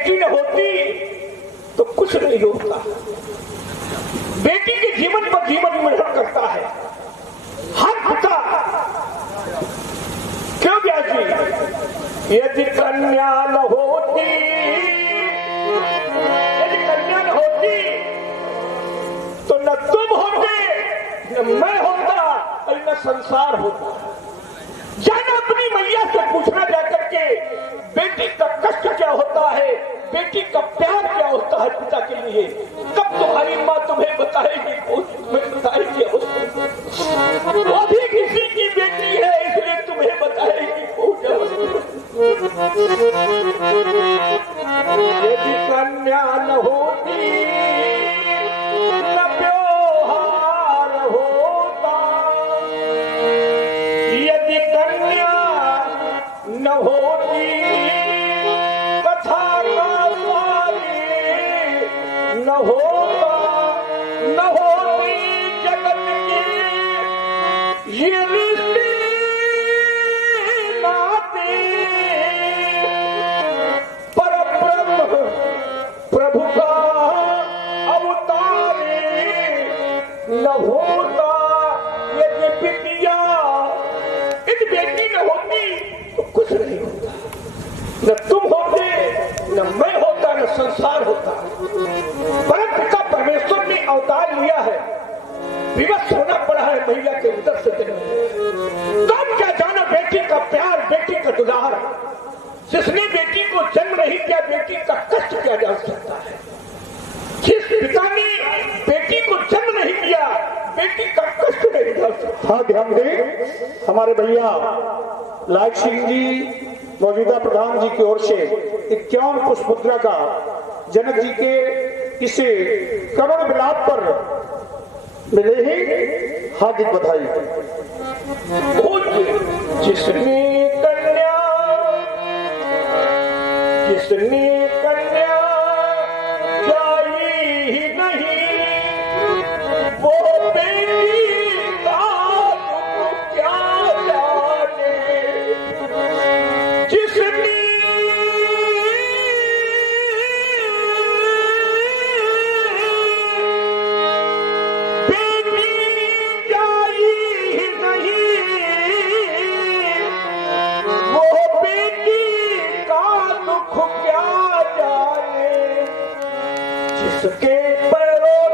बेटी न होती तो कुछ नहीं होता। बेटी के जीवन पर जीवन निर्भर करता है हर पिता। क्यों ब्याह जी? यदि कन्या न होती, यदि कन्या न होती तो न तुम होते, न मैं होता और न संसार होता। जाना अपनी मैया से पूछना जाकर के बेटी का कष्ट क्या होता है, बेटी का प्यार क्या होता है पिता के लिए। कब तुम्हारी माँ तुम्हें बताएगी, तुम्हें बताएगी। वो भी किसी की बेटी है इसलिए तुम्हें बताएगी। यदि कन्या न होती न व्यवहार होता, यदि कन्या न होती कथा का सारी न होता, न होती जगत की ये रिश्ते नाते। परब्रह्म प्रभु का अवतारी न होता यदि बिटिया, यदि बेटी न होती तो कुछ नहीं होता। न तुम होते, न मैं होता, न संसार होता। परम पिता परमेश्वर ने अवतार लिया है, विवश होना पड़ा है महिला के उदर से जन्म। कौन क्या जाना बेटी का प्यार, बेटी का दुलार। जिसने बेटी को जन्म नहीं किया बेटी का कष्ट क्या जान सकता है। जिस पिता ने बेटी को जन्म नहीं दिया बेटी का कष्ट नहीं जान सकता। हाँ, ध्यान दें, हमारे भैया लायक सिंह जी मौजूदा प्रधान जी की ओर से 51 पुष्पमुद्रा का जनक जी के इस करुण विलाप पर मिले ही हार्दिक बधाई। जिसने कन्या जाई ही नहीं वो बेटी का क्या जाने। जिसने बेटी जाई ही नहीं वो बेटी का दुख क्या जाने। जिसके पैरों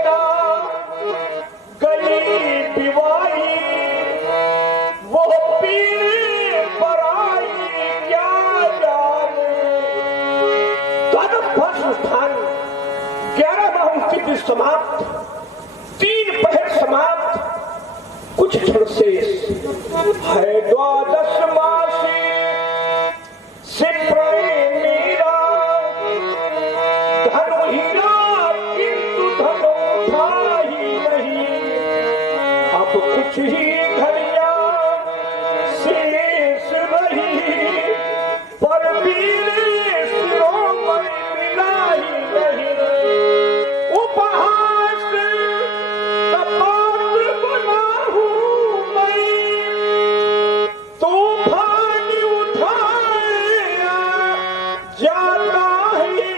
गली दिवाई वो पीने पर आई क्या जाने। स्थान 11 माह की समाप्त, 3 पहर समाप्त, कुछ क्षण शेष है। 12 मासी से मेरा धन हीरा किंतु धन उठा ही नहीं। अब कुछ ही घड़िया शेष रही पर वीरे शिरोमणि मिला ही नहीं। उपहास का पात्र बना हूँ मैं, तूफान उठाया जाता है।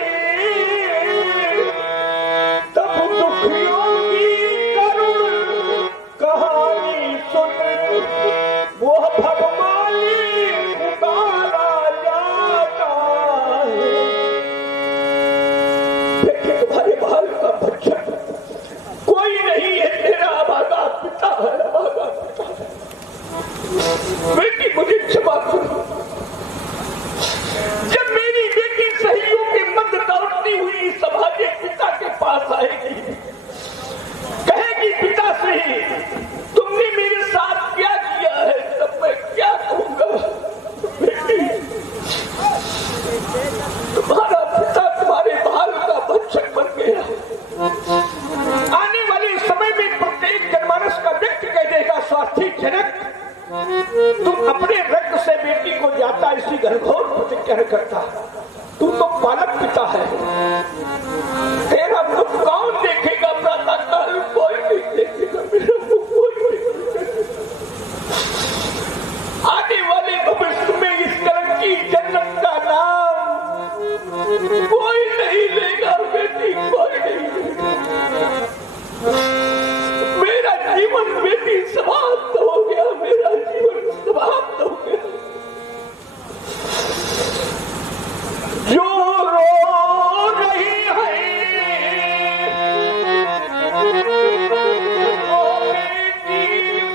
तब दुखियों की करुण कहानी सुन वो भगवानी पुकारा जाता है। बेटे तुम्हारे बाल का बच्चा कोई नहीं है, तेरा अभागा पिता है, अभागा पिता है। बेटी मुझे क्षमा करो। जब मेरी बेटी सहियों के मध्य दौड़ती हुई सभा के पिता के पास आएगी, कहेगी पिता सही तुमने मेरे साथ क्या किया है, तब मैं क्या कहूंगा। बेटी तुम्हारा पिता तुम्हारे बाल का भक्षक बन गया। आने वाले समय में प्रत्येक जनमानस का व्यक्ति कह देगा स्वार्थी जनक तुम अपने रक्त से बेटी को जाता इसी घनघोर प्रतिज्ञा करता। तू तो पालक पिता है, तेरा मुख कौन देखेगा। प्रातः काल कोई नहीं देखेगा, मेरा मुख कोई नहीं देखेगा। आने वाले भविष्य में इस कलंकी जन्नत का नाम कोई बेटी कोई नहीं, मेरा जीवन बेटी समाप्त हो गया, मेरा जीवन समाप्त हो गया। जो रो रही है वो बेटी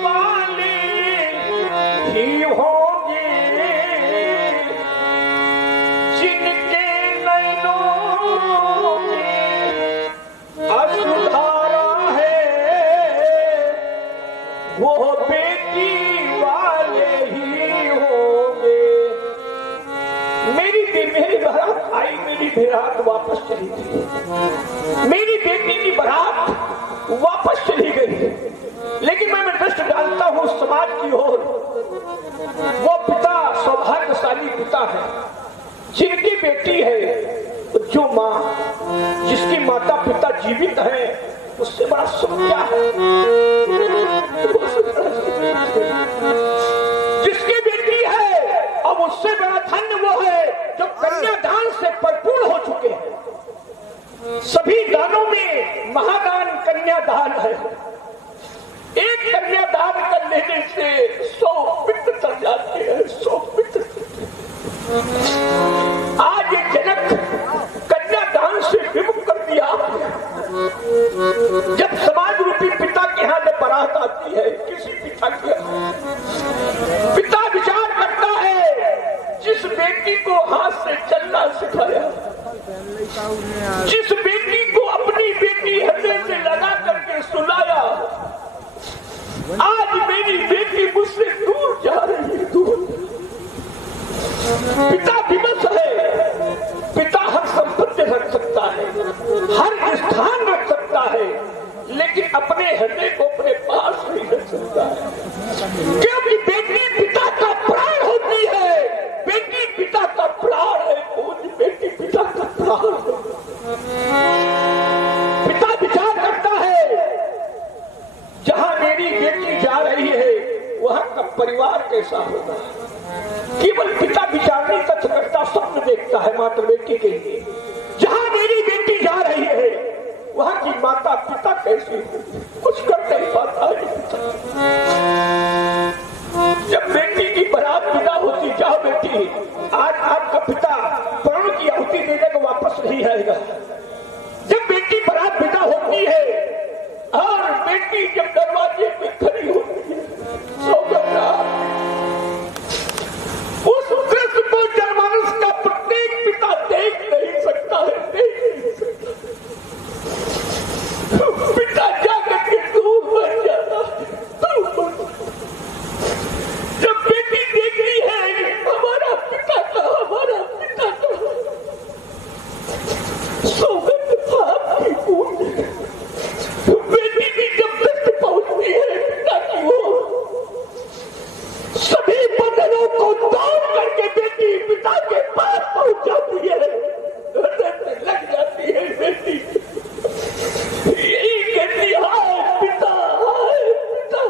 वाले ही होंगे, जिनके नैनों में अश्रुधारा है वो बेटी वाले ही होंगे। मेरी बारात आई, मेरी बारात वापस चली गई, मेरी बेटी की बारात वापस चली गई। लेकिन मैं दृष्टि डालता हूं समाज की ओर। वो पिता सौभाग्यशाली पिता है जिनकी बेटी है, जो माँ जिसकी माता पिता जीवित है, उससे बड़ा सुख क्या है। जिसकी बेटी है अब उससे बड़ा धन्य वो है जो कन्यादान से भरपूर हो चुके हैं। सभी दानों में महादान कन्यादान है। एक कन्यादान कर लेने से 100 पितृ तर जाते हैं, 100 पितृ। आज ये जनक कन्यादान से विमुख कर दिया। जब समाज रूपी पिता के हाथ में बारात आती है, किसी पिता के पिता विचार करता है, जिस बेटी को हाथ से चलना सिखाया, जिस बेटी को अपनी बेटी हृदय से लगा करके सुलाया, आज मेरी बेटी मुझसे दूर जा रही है, दूर। पिता विवश है। पिता हर संपत्ति रख सकता है, हर स्थान रख सकता है, लेकिन अपने हृदय को अपने पास नहीं रख सकता है, क्योंकि बेटी पिता का प्राण होती है। बेटी पिता का प्राण है, बेटी पिता का प्राण है। पिता विचार करता है, जहां मेरी बेटी जा रही है वहां का परिवार कैसा होगा। केवल पिता विचार नहीं कर सकता, स्वप्न देखता है मात्र बेटी के लिए। जहां मेरी बेटी जा रही है वहां की माता पिता कैसी होगी, कुछ कर नहीं पाता है पिता। जब बेटी की बारात विदा होती, जाओ बेटी, आज आपका पिता प्राण की आहुति देने को वापस नहीं आएगा। जब बेटी बारात विदा होती है और बेटी जब दरवाजे पे खड़ी होती है, उस दृश्य को जनमानस का प्रत्येक पिता देख नहीं सकता है, देख नहीं सकता। पिता जाकर के दूर बन जाता है, जब बेटी देख रही है हमारा पिता था, हमारा पिता था, सौगंध था आपकी पूर्ण। बेटी की जब दृष्टि पहुंचती है पिता की ओर, सभी बंधनों को तोड़ करके बेटी पिता के पास पहुंच जाती है, लग जाती है बेटी। यही कहती है, हाय पिता, हाय पिता।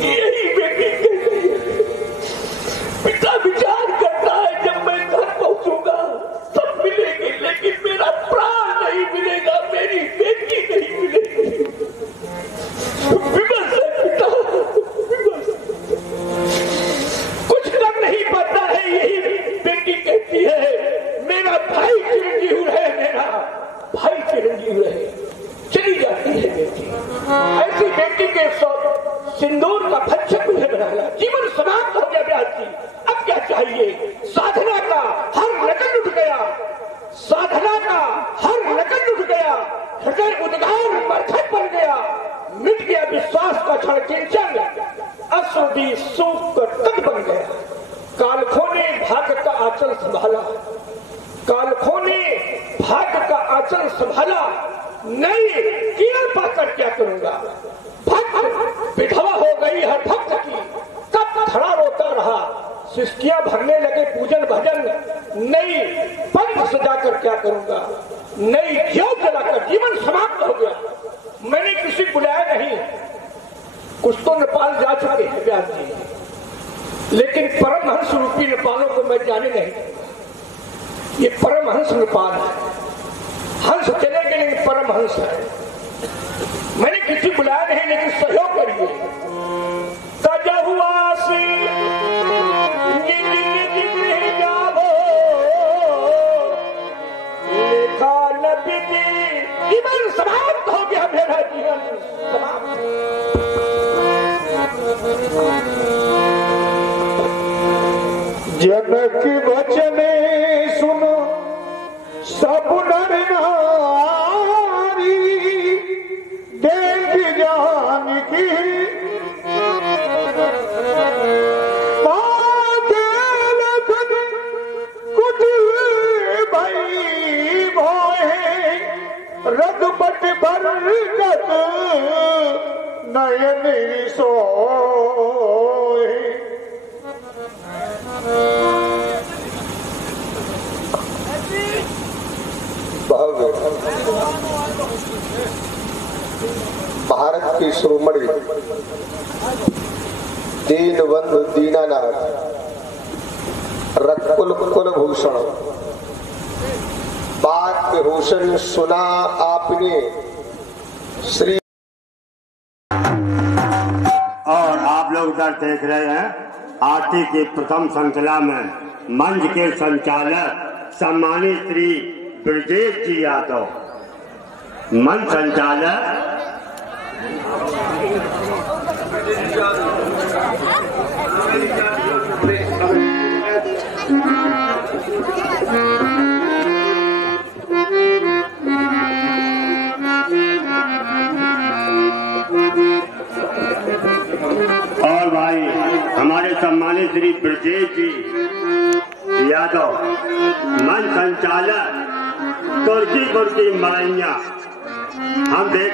यही बेटी कहती है। पिता विचार करता है, जब मैं घर पहुंचूंगा सब मिलेगी, लेकिन मेरा प्राण नहीं मिलेगा, मेरी बेटी नहीं मिलेगी। विवश है पिता, विवश। कुछ कर नहीं पाता है। यही बेटी कहती है, मेरा भाई चिरंजीव रहे, मेरा भाई चिरंजीव रहे। चली जाती है बेटी। ऐसी बेटी के सिंदूर का भक्षक मुझे बनाया, जीवन समाप्त हो गया ब्याह की। अब क्या चाहिए। साधना का हर लगन उठ गया, साधना का हर लगन उठ गया, हृदय उद्गार बरखत बन गया, मिट गया विश्वास का क्षण किंचन, अश्रुदी सूख कर तट बन गया। कालखों ने भाग्य का आंचल संभाला, कालखों ने भाग्य का आंचल संभाला। नहीं कीड़ा पाकर क्या करूंगा। भक्त विधवा हो गई है भक्त की, कब खड़ा रोता रहा। सिस्कियां भरने लगे पूजन भजन, नई पंथ सजाकर क्या करूंगा, नई घियो जलाकर जीवन समाप्त हो गया। मैंने किसी बुलाया नहीं, कुछ तो नेपाल जा चुके हैं व्यास जी, लेकिन परमहंस रूपी नेपालों को मैं जाने नहीं। ये परमहंस नेपाल है, हंस चले गए लेकिन परमहंस है। मैंने किसी बुलाया नहीं, लेकिन सहयोग करिए। तजा हुआ से लेखा नबी जीवन समाप्त हो गया, मेरा जीवन समाप्त। जनक वचने सुनो सब नर नारी, देख जान की कुछ भई भोए, रघुपत बरगद नयन सोए। भारत की शिरोमणि दीनबंधु दीनानाथ रकुल कुलभूषण वाक्य भूषण सुना आपने श्री। और आप लोग इधर देख रहे हैं आरती की प्रथम श्रृंखला में मंच के संचालक सम्मानित श्री ब्रजेश जी यादव, मंच संचालक और भाई हमारे सम्मानित श्री ब्रजेश जी यादव, मंच संचालक तुर्की बुर्की माइया। हम देख